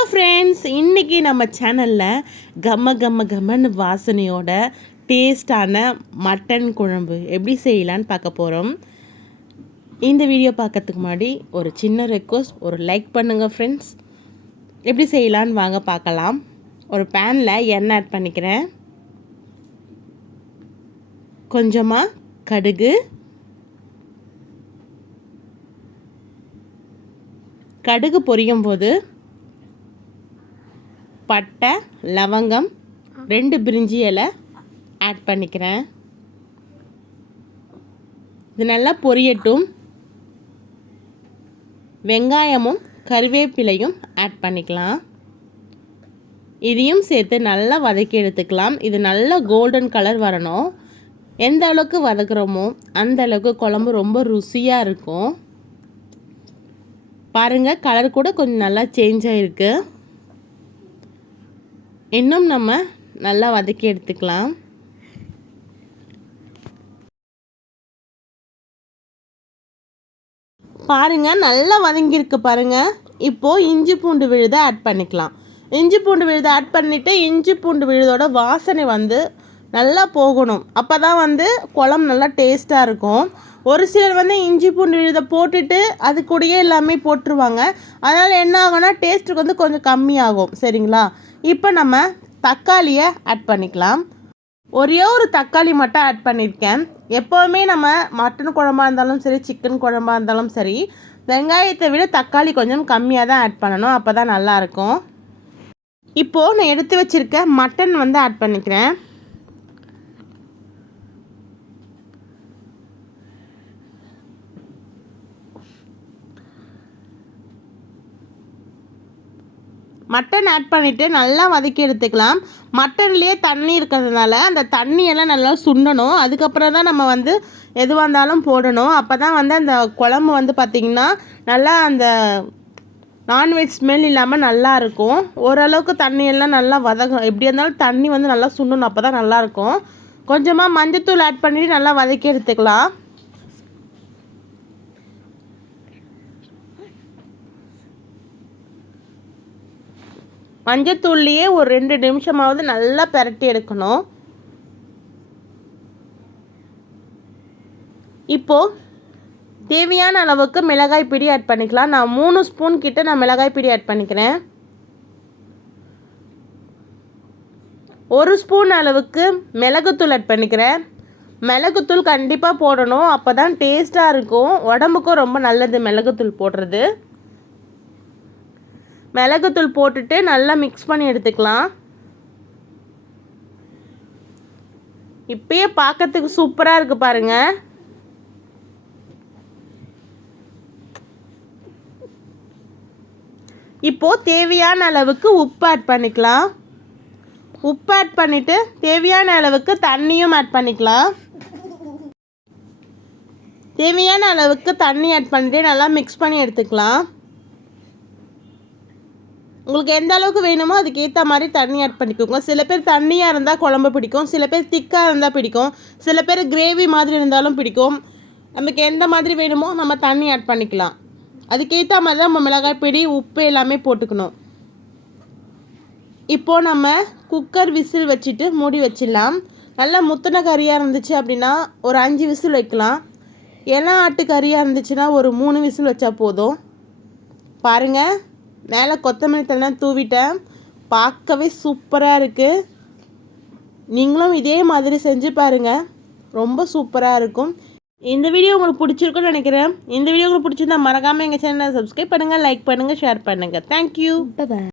Hello friends இன்றைக்கி நம்ம சேனலில் கம்ம கம்ம கம்மன்னு வாசனையோட டேஸ்டான மட்டன் குழம்பு எப்படி செய்யலான்னு பார்க்க போகிறோம் இந்த வீடியோ பார்க்கறதுக்கு முன்னாடி ஒரு சின்ன ரெக்வஸ்ட் ஒரு லைக் பண்ணுங்கள் ஃப்ரெண்ட்ஸ் எப்படி செய்யலான்னு வாங்க பார்க்கலாம். ஒரு பேனில் எண்ணெய் ஆட் பண்ணிக்கிறேன். கொஞ்சமாக கடுகு கடுகு பொரியும் போது பட்டை லவங்கம் ரெண்டு பிரிஞ்சி இலை ஆட் பண்ணிக்கிறேன். இது நல்லா பொரியட்டும். வெங்காயமும் கருவேப்பிலையும் ஆட் பண்ணிக்கலாம். இதையும் சேர்த்து நல்லா வதக்கி எடுத்துக்கலாம். இது நல்லா கோல்டன் கலர் வரணும். எந்த அளவுக்கு வதக்குறோமோ அந்த அளவுக்கு குழம்பு ரொம்ப ருசியாக இருக்கும். பாருங்கள் கலர் கூட கொஞ்சம் நல்லா சேஞ்ச் ஆகிருக்கு இன்னும் நம்ம நல்லா வதக்கி எடுத்துக்கலாம். பாருங்கள் நல்லா வதங்கியிருக்கு பாருங்கள் இப்போது இஞ்சி பூண்டு விழுதை ஆட் பண்ணிக்கலாம். இஞ்சி பூண்டு விழுதை ஆட் பண்ணிவிட்டு இஞ்சி பூண்டு விழுதோட வாசனை வந்து நல்லா போகணும். அப்போ தான் வந்து குழம்பு நல்லா டேஸ்ட்டாக இருக்கும். ஒரு சிலர் வந்து இஞ்சி பூண்டு விழுதை போட்டுட்டு அது கூடயே எல்லாமே போட்டுருவாங்க. அதனால் என்ன ஆகும்னா டேஸ்ட்டுக்கு வந்து கொஞ்சம் கம்மியாகும். சரிங்களா? இப்போ நம்ம தக்காளியை ஆட் பண்ணிக்கலாம். ஒரே ஒரு தக்காளி மட்டும் ஆட் பண்ணியிருக்கேன். எப்போவுமே நம்ம மட்டன் குழம்பா இருந்தாலும் சரி சிக்கன் குழம்பா இருந்தாலும் சரி வெங்காயத்தை விட தக்காளி கொஞ்சம் கம்மியாக தான் ஆட் பண்ணணும். அப்போ தான் நல்லாயிருக்கும் இப்போது நான் எடுத்து வச்சுருக்க மட்டன் வந்து ஆட் பண்ணிக்கிறேன். மட்டன் ஆட் பண்ணிவிட்டு நல்லா வதக்கி எடுத்துக்கலாம். மட்டன்லேயே தண்ணி இருக்கிறதுனால அந்த தண்ணியெல்லாம் நல்லா சுண்டணும். அதுக்கப்புறம் தான் நம்ம வந்து எதுவாக இருந்தாலும் போடணும். அப்போ தான் வந்து அந்த குழம்பு வந்து பார்த்திங்கன்னா நல்லா அந்த நான்வெஜ் ஸ்மெல் இல்லாமல் நல்லா இருக்கும். ஓரளவுக்கு தண்ணியெல்லாம் நல்லா வதக்கும் எப்படி இருந்தாலும் தண்ணி வந்து நல்லா சுண்டணும் அப்போ தான் நல்லாயிருக்கும் கொஞ்சமாக மஞ்சத்தூள் ஆட் பண்ணிவிட்டு நல்லா வதக்கி எடுத்துக்கலாம். மஞ்சத்தூள்லேயே ஒரு ரெண்டு நிமிஷமாவது நல்லா பெரட்டி எடுக்கணும். இப்போது தேவையான அளவுக்கு மிளகாய் பிடி ஆட் பண்ணிக்கலாம். நான் மூணு ஸ்பூன் கிட்ட நான் மிளகாய் பிடி ஆட் பண்ணிக்கிறேன். ஒரு ஸ்பூன் அளவுக்கு மிளகுத்தூள் ஆட் பண்ணிக்கிறேன். மிளகுத்தூள் கண்டிப்பாக போடணும். அப்போ தான் டேஸ்ட்டாக இருக்கும். உடம்புக்கும் ரொம்ப நல்லது மிளகுத்தூள் போடுறது. மிளகுத்தூள் போட்டுட்டு நல்லா மிக்ஸ் பண்ணி எடுத்துக்கலாம். இப்பயே பார்க்கறதுக்கு சூப்பராக இருக்குது பாருங்கள் இப்போது தேவையான அளவுக்கு உப்பு ஆட் பண்ணிக்கலாம். உப்பு ஆட் பண்ணிவிட்டு தேவையான அளவுக்கு தண்ணியும் ஆட் பண்ணிக்கலாம். தேவையான அளவுக்கு தண்ணி ஆட் பண்ணிவிட்டு நல்லா மிக்ஸ் பண்ணி எடுத்துக்கலாம். உங்களுக்கு எந்த அளவுக்கு வேணுமோ அதுக்கேற்ற மாதிரி தண்ணி ஆட் பண்ணிக்கோங்க. சில பேர் தண்ணியாக இருந்தால் குழம்பு பிடிக்கும். சில பேர் திக்காக இருந்தால் பிடிக்கும். சில பேர் கிரேவி மாதிரி இருந்தாலும் பிடிக்கும். நமக்கு எந்த மாதிரி வேணுமோ நம்ம தண்ணி ஆட் பண்ணிக்கலாம். அதுக்கேற்ற மாதிரி தான் நம்ம மிளகாய் பிடி உப்பு எல்லாமே போட்டுக்கணும். இப்போது நம்ம குக்கர் விசில் வச்சுட்டு மூடி வச்சிடலாம். நல்லா முத்தின கறியாக இருந்துச்சு அப்படின்னா ஒரு அஞ்சு விசில் வைக்கலாம். இளம் ஆட்டு கறியாக இருந்துச்சுன்னா ஒரு மூணு விசில் வச்சா போதும். பாருங்கள் மேலே கொத்தமல்லி தலை தூவிட்டேன். பார்க்கவே சூப்பராக இருக்குது நீங்களும் இதே மாதிரி செஞ்சு பாருங்கள் ரொம்ப சூப்பராக இருக்கும். இந்த வீடியோ உங்களுக்கு பிடிச்சிருக்குன்னு நினைக்கிறேன். இந்த வீடியோ உங்களுக்கு பிடிச்சிருந்தா மறக்காமல் எங்கள் சேனலை சப்ஸ்கிரைப் பண்ணுங்கள் லைக் பண்ணுங்கள் ஷேர் பண்ணுங்கள் தேங்க்யூ